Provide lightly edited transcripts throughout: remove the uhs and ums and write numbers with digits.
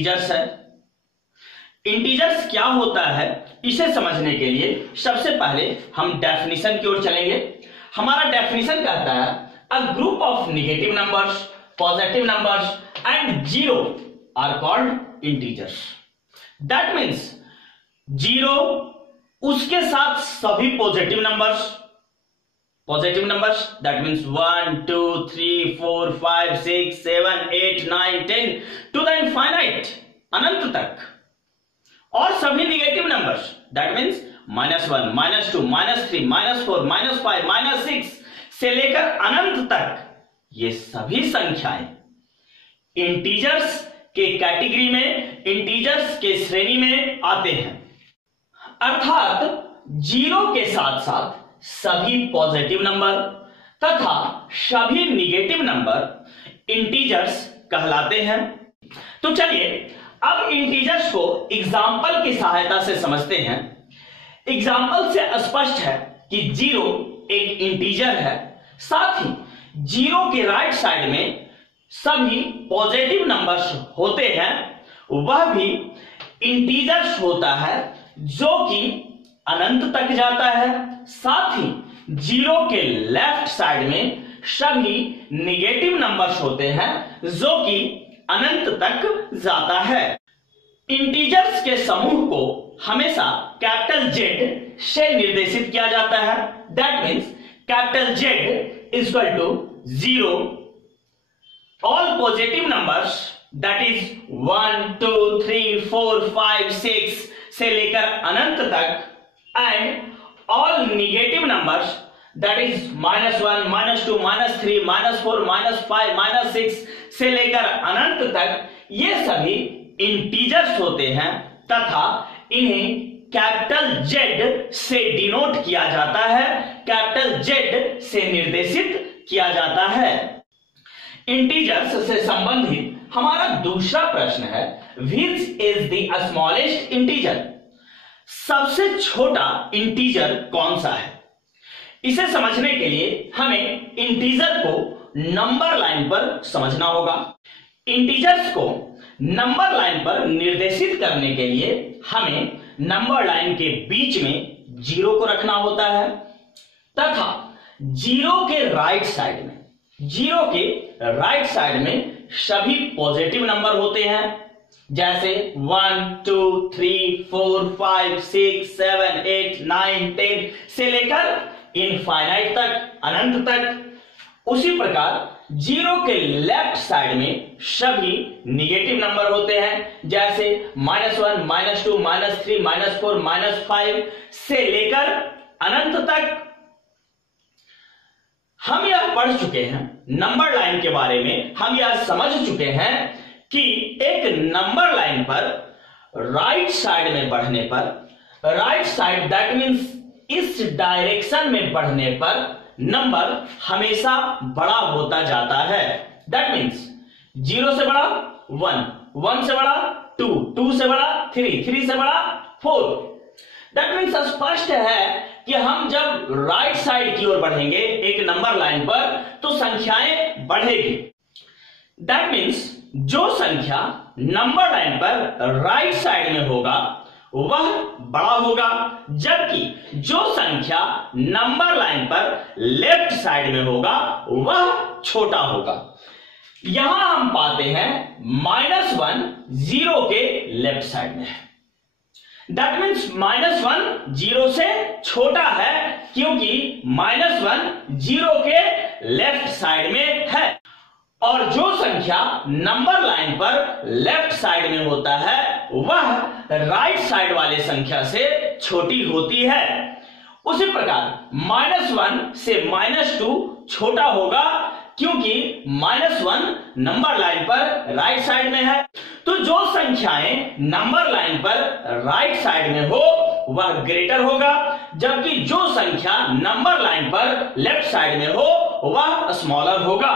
Integers है। Integers क्या होता है इसे समझने के लिए सबसे पहले हम डेफिनेशन की ओर चलेंगे। हमारा डेफिनेशन कहता है a group of negative numbers, positive numbers and zero are called integers. That means zero, उसके साथ सभी positive numbers, that means 1 2 3 4 5 6 7 8 9 10 to the infinite, अनंत तक, और सभी निगेटिव नंबर्स दैट मीन्स -1 -2 -3 -4 -5 -6 से लेकर अनंत तक, ये सभी संख्याएं इंटीजर्स के कैटेगरी में, इंटीजर्स के श्रेणी में आते हैं। अर्थात जीरो के साथ साथ सभी पॉजिटिव नंबर तथा सभी निगेटिव नंबर इंटीजर्स कहलाते हैं। तो चलिए अब इंटीजर्स को एग्जाम्पल की सहायता से समझते हैं। एग्जाम्पल से स्पष्ट है कि जीरो एक इंटीजर है, साथ ही जीरो के राइट साइड में सभी पॉजिटिव नंबर्स होते हैं, वह भी इंटीजर्स होता है जो कि अनंत तक जाता है। साथ ही जीरो के लेफ्ट साइड में सभी निगेटिव नंबर्स होते हैं जो कि अनंत तक जाता है। इंटीजर्स के समूह को हमेशा कैपिटल जेड से निर्देशित किया जाता है। That means capital Z equal to 0, all positive numbers that is 1 2 3 4 5 6 से लेकर अनंत तक, and all negative numbers that is -1 -2 -3 -4 -5 -6 से लेकर अनंत तक, ये सभी इंटीजर्स होते हैं तथा इन्हें कैपिटल जेड से डिनोट किया जाता है, कैपिटल जेड से निर्देशित किया जाता है। इंटीजर्स से संबंधित हमारा दूसरा प्रश्न है, which is the smallest integer? सबसे छोटा इंटीजर कौन सा है? इसे समझने के लिए हमें इंटीजर को नंबर लाइन पर समझना होगा। इंटीजर्स को नंबर लाइन पर निर्देशित करने के लिए हमें नंबर लाइन के बीच में जीरो को रखना होता है तथा जीरो के राइट साइड में सभी पॉजिटिव नंबर होते हैं, जैसे 1 2 3 4 5 6 7 8 9 10 से लेकर इनफाइनाइट तक, अनंत तक। उसी प्रकार जीरो के लेफ्ट साइड में सभी निगेटिव नंबर होते हैं, जैसे -1 -2 -3 -4 -5 से लेकर अनंत तक। हम यह पढ़ चुके हैं नंबर लाइन के बारे में, हम यह समझ चुके हैं कि एक नंबर लाइन पर राइट साइड में बढ़ने पर, राइट साइड दैट मीन्स इस डायरेक्शन में बढ़ने पर नंबर हमेशा बड़ा होता जाता है। दैट मीन्स 0 से बड़ा 1, 1 से बड़ा 2, 2 से बड़ा 3, 3 से बड़ा 4। दैट मीन्स स्पष्ट है कि हम जब राइट साइड की ओर बढ़ेंगे एक नंबर लाइन पर तो संख्याएं बढ़ेगी। दैट मीन्स जो संख्या नंबर लाइन पर राइट साइड में होगा वह बड़ा होगा, जबकि जो संख्या नंबर लाइन पर लेफ्ट साइड में होगा वह छोटा होगा। यहां हम पाते हैं -1 0 के लेफ्ट साइड में है। दैट मीन्स -1 0 से छोटा है क्योंकि -1 0 के लेफ्ट साइड में है, और जो संख्या नंबर लाइन पर लेफ्ट साइड में होता है वह राइट साइड वाले संख्या से छोटी होती है। उसी प्रकार -1 से -2 छोटा होगा क्योंकि -1 नंबर लाइन पर राइट साइड में है। तो जो संख्याएं नंबर लाइन पर राइट साइड में हो वह ग्रेटर होगा, जबकि जो संख्या नंबर लाइन पर लेफ्ट साइड में हो वह स्मॉलर होगा।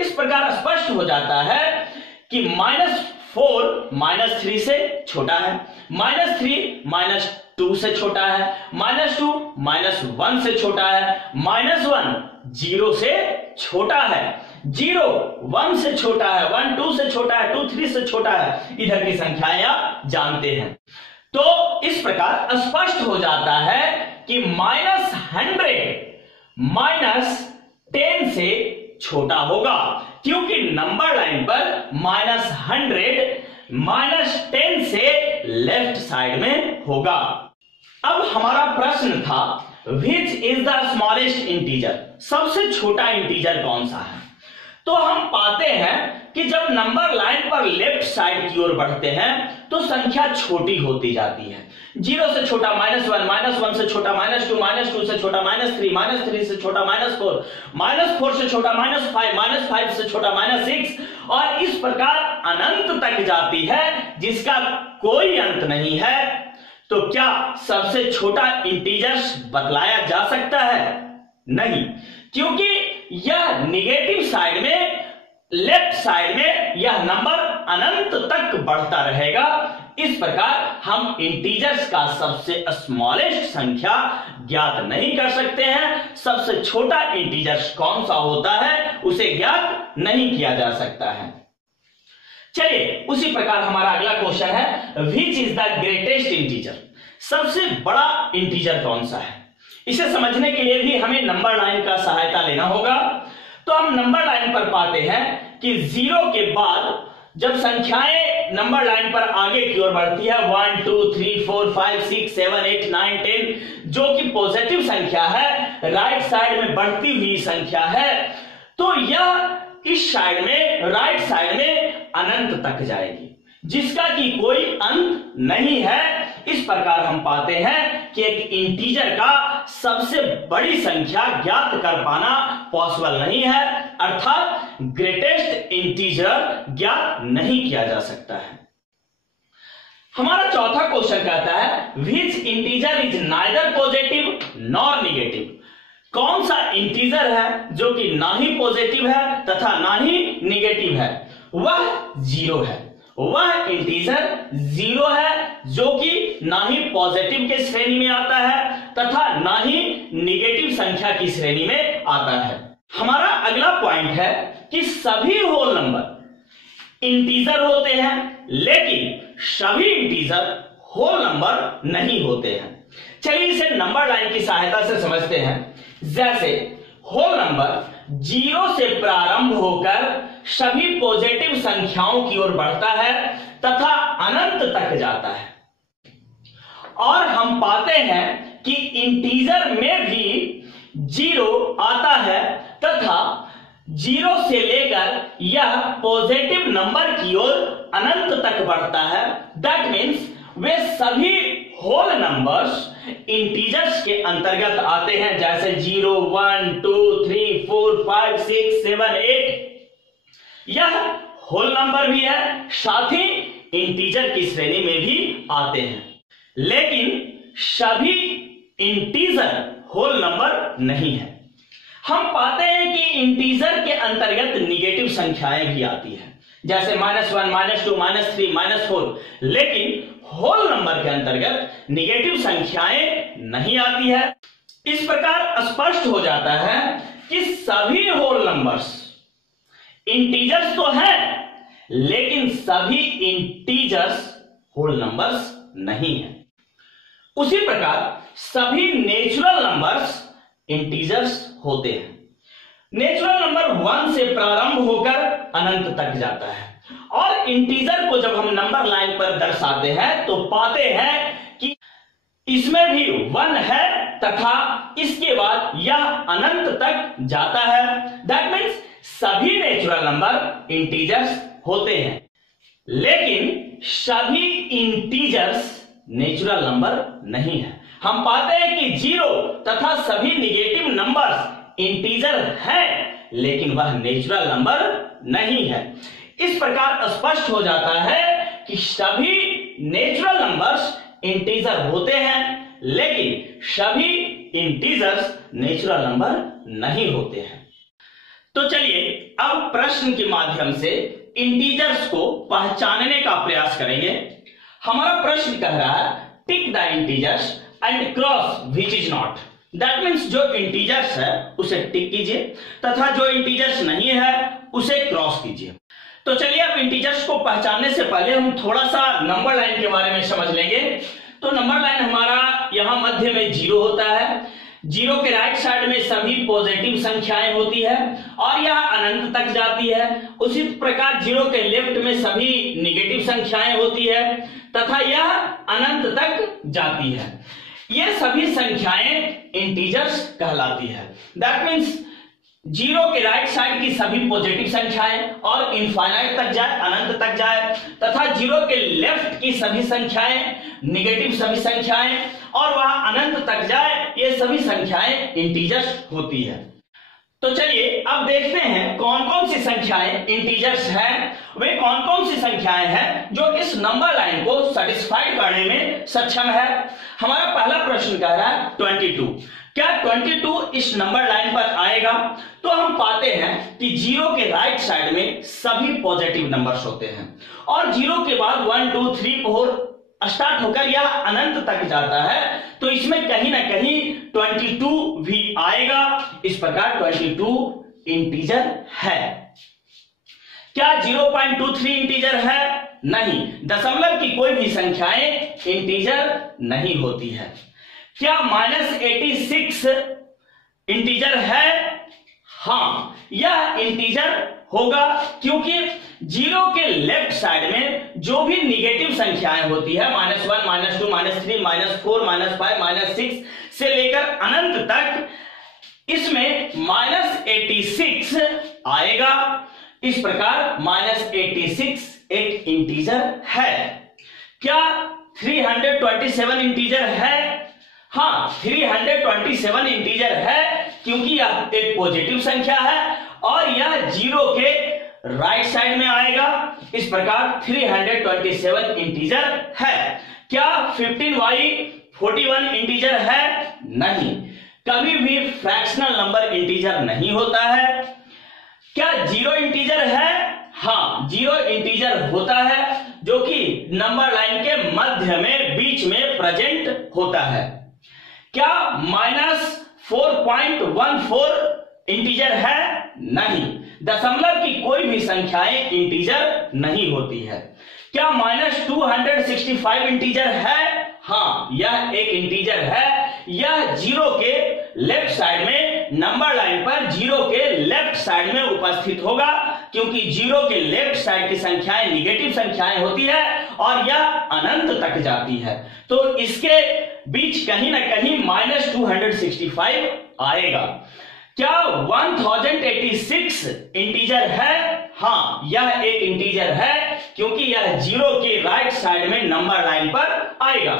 इस प्रकार स्पष्ट हो जाता है कि -4 -3 से छोटा है, -3 -2 से छोटा है, -2 -1 से छोटा है, -1 0 से छोटा है। 0 1 से छोटा है, 1 2 से छोटा है, 2 3 से छोटा है, इधर की संख्याएं आप जानते हैं। तो इस प्रकार स्पष्ट हो जाता है कि -100 -10 से छोटा होगा, क्योंकि नंबर लाइन पर -100 -10 से लेफ्ट साइड में होगा। अब हमारा प्रश्न था which is the smallest integer, सबसे छोटा इंटीजर कौन सा है। तो हम पाते हैं कि जब नंबर लाइन पर लेफ्ट साइड की ओर बढ़ते हैं तो संख्या छोटी होती जाती है। 0 से छोटा -1, -1 से छोटा -2, -2 से छोटा -3, -3 से छोटा -4, -4 से छोटा -5, -5 से छोटा -6, और इस प्रकार अनंत तक जाती है जिसका कोई अंत नहीं है। तो क्या सबसे छोटा इंटीजर्स बतलाया जा सकता है? नहीं, क्योंकि यह निगेटिव साइड में, लेफ्ट साइड में यह नंबर अनंत तक बढ़ता रहेगा। इस प्रकार हम इंटीजर्स का सबसे स्मॉलेस्ट संख्या ज्ञात नहीं कर सकते हैं। सबसे छोटा इंटीजर्स कौन सा होता है उसे ज्ञात नहीं किया जा सकता है। चलिए, उसी प्रकार हमारा अगला क्वेश्चन है which is the greatest integer, सबसे बड़ा इंटीजर कौन सा है। इसे समझने के लिए भी हमें नंबर लाइन का सहायता लेना होगा। तो हम नंबर लाइन पर पाते हैं कि 0 के बाद जब संख्याएं नंबर लाइन पर आगे की ओर बढ़ती है, 1 2 3 4 5 6 7 8 9 10, जो कि पॉजिटिव संख्या है, राइट साइड में बढ़ती हुई संख्या है, तो यह इस साइड में, राइट साइड में अनंत तक जाएगी, जिसका कि कोई अंत नहीं है। इस प्रकार हम पाते हैं कि एक इंटीजर का सबसे बड़ी संख्या ज्ञात कर पाना पॉसिबल नहीं है, अर्थात ग्रेटेस्ट इंटीजर ज्ञात नहीं किया जा सकता है। हमारा चौथा क्वेश्चन कहता है which integer is neither positive nor negative, कौन सा इंटीजर है जो कि ना ही पॉजिटिव है तथा ना ही निगेटिव है। वह 0 है, वह इंटीजर 0 है जो कि ना ही पॉजिटिव के श्रेणी में आता है तथा ना ही निगेटिव संख्या की श्रेणी में आता है। हमारा अगला पॉइंट है कि सभी होल नंबर इंटीजर होते हैं, लेकिन सभी इंटीजर होल नंबर नहीं होते हैं। चलिए इसे नंबर लाइन की सहायता से समझते हैं। जैसे होल नंबर 0 से प्रारंभ होकर सभी पॉजिटिव संख्याओं की ओर बढ़ता है तथा अनंत तक जाता है, और हम पाते हैं कि इंटीजर में भी 0 आता है तथा 0 से लेकर यह पॉजिटिव नंबर की ओर अनंत तक बढ़ता है। दैट मीन्स वे सभी होल नंबर्स इंटीजर्स के अंतर्गत आते हैं, जैसे 0 1 2 3 4 5 6 7 8, यह होल नंबर भी है, साथ ही इंटीजर की श्रेणी में भी आते हैं। लेकिन सभी इंटीजर होल नंबर नहीं है। हम पाते हैं कि इंटीजर के अंतर्गत निगेटिव संख्याएं भी आती है, जैसे -1 -2 -3 -4, लेकिन होल नंबर के अंतर्गत निगेटिव संख्याएं नहीं आती है। इस प्रकार स्पष्ट हो जाता है कि सभी होल नंबर्स इंटीजर्स तो हैं, लेकिन सभी इंटीजर्स होल नंबर्स नहीं है। उसी प्रकार सभी नेचुरल नंबर्स इंटीजर्स होते हैं। नेचुरल नंबर 1 से प्रारंभ होकर अनंत तक जाता है, और इंटीजर को जब हम नंबर लाइन पर दर्शाते हैं तो पाते हैं कि इसमें भी 1 है तथा इसके बाद यह अनंत तक जाता है। दैट मीन्स सभी नेचुरल नंबर इंटीजर्स होते हैं, लेकिन सभी इंटीजर्स नेचुरल नंबर नहीं है। हम पाते हैं कि 0 तथा सभी निगेटिव नंबर्स इंटीजर हैं, लेकिन वह नेचुरल नंबर नहीं है। इस प्रकार स्पष्ट हो जाता है कि सभी नेचुरल नंबर्स इंटीजर होते हैं, लेकिन सभी इंटीजर्स नेचुरल नंबर नहीं होते हैं। तो चलिए अब प्रश्न के माध्यम से इंटीजर्स को पहचानने का प्रयास करेंगे। हमारा प्रश्न कह रहा है tick the integers and cross which is not, that means जो इंटीजर्स है उसे टिक कीजिए तथा जो इंटीजर्स नहीं है उसे क्रॉस कीजिए। तो चलिए अब इंटीजर्स को पहचानने से पहले हम थोड़ा सा नंबर लाइन के बारे में समझ लेंगे। तो नंबर लाइन हमारा यहां मध्य में 0 होता है, 0 के राइट साइड में सभी पॉजिटिव संख्याएं होती है और यह अनंत तक जाती है। उसी प्रकार 0 के लेफ्ट में सभी निगेटिव संख्याएं होती है तथा यह अनंत तक जाती है। ये सभी संख्याएं इंटीजर्स कहलाती है। दैट मीन्स 0 के राइट साइड की सभी पॉजिटिव संख्याएं और इनफाइनाइट तक जाए, अनंत तक जाए, तथा 0 के लेफ्ट की सभी संख्याएं, निगेटिव सभी संख्याएं और वह अनंत तक जाए, ये सभी संख्याएं इंटीजर्स होती है। तो चलिए अब देखते हैं कौन कौन सी संख्याएं इंटीजर्स हैं, वे कौन कौन सी संख्याएं हैं जो इस नंबर लाइन को सेटिस्फाइड करने में सक्षम है। हमारा पहला प्रश्न कह रहा है 22। क्या 22 इस नंबर लाइन पर आएगा? तो हम पाते हैं कि 0 के राइट साइड में सभी पॉजिटिव नंबर्स होते हैं और 0 के बाद 1 2 3 4 स्टार्ट होकर यह अनंत तक जाता है, तो इसमें कहीं ना कहीं 22 भी आएगा। इस प्रकार 22 इंटीजर है। क्या 0.23 इंटीजर है? नहीं, दशमलव की कोई भी संख्याएं इंटीजर नहीं होती है। क्या -86 इंटीजर है? हां, यह इंटीजर होगा क्योंकि 0 के लेफ्ट साइड में जो भी निगेटिव संख्याएं होती है -1 -2 -3 -4 -5 -6 से लेकर अनंत तक, इसमें -86 आएगा। इस प्रकार -86 एक इंटीजर है। क्या 327 इंटीजर है? हां, 327 इंटीजर है क्योंकि यह एक पॉजिटिव संख्या है और यह 0 के राइट साइड में आएगा। इस प्रकार 327 इंटीजर है। क्या 15y41 इंटीजर है? नहीं, कभी भी फ्रैक्शनल नंबर इंटीजर नहीं होता है। क्या 0 इंटीजर है? हां, 0 इंटीजर होता है जो कि नंबर लाइन के मध्य में बीच में प्रेजेंट होता है। क्या -4.14 इंटीजर है? नहीं, दशमलव की कोई भी संख्याएं इंटीजर नहीं होती है। क्या -265 इंटीजर है? हां, यह एक इंटीजर है। यह 0 के लेफ्ट साइड में, नंबर लाइन पर 0 के लेफ्ट साइड में उपस्थित होगा क्योंकि 0 के लेफ्ट साइड की संख्याएं निगेटिव संख्याएं होती है और यह अनंत तक जाती है, तो इसके बीच कहीं ना कहीं -265 आएगा। क्या 1086 इंटीजर है? हां, यह एक इंटीजर है क्योंकि यह 0 के राइट साइड में नंबर लाइन पर आएगा।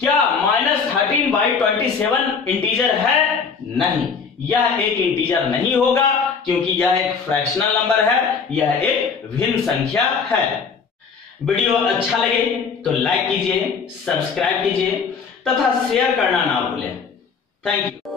क्या -13/27 इंटीजर है? नहीं, यह एक इंटीजर नहीं होगा क्योंकि यह एक फ्रैक्शनल नंबर है, यह एक भिन्न संख्या है। वीडियो अच्छा लगे तो लाइक कीजिए, सब्सक्राइब कीजिए तथा शेयर करना ना भूलें। Thank you.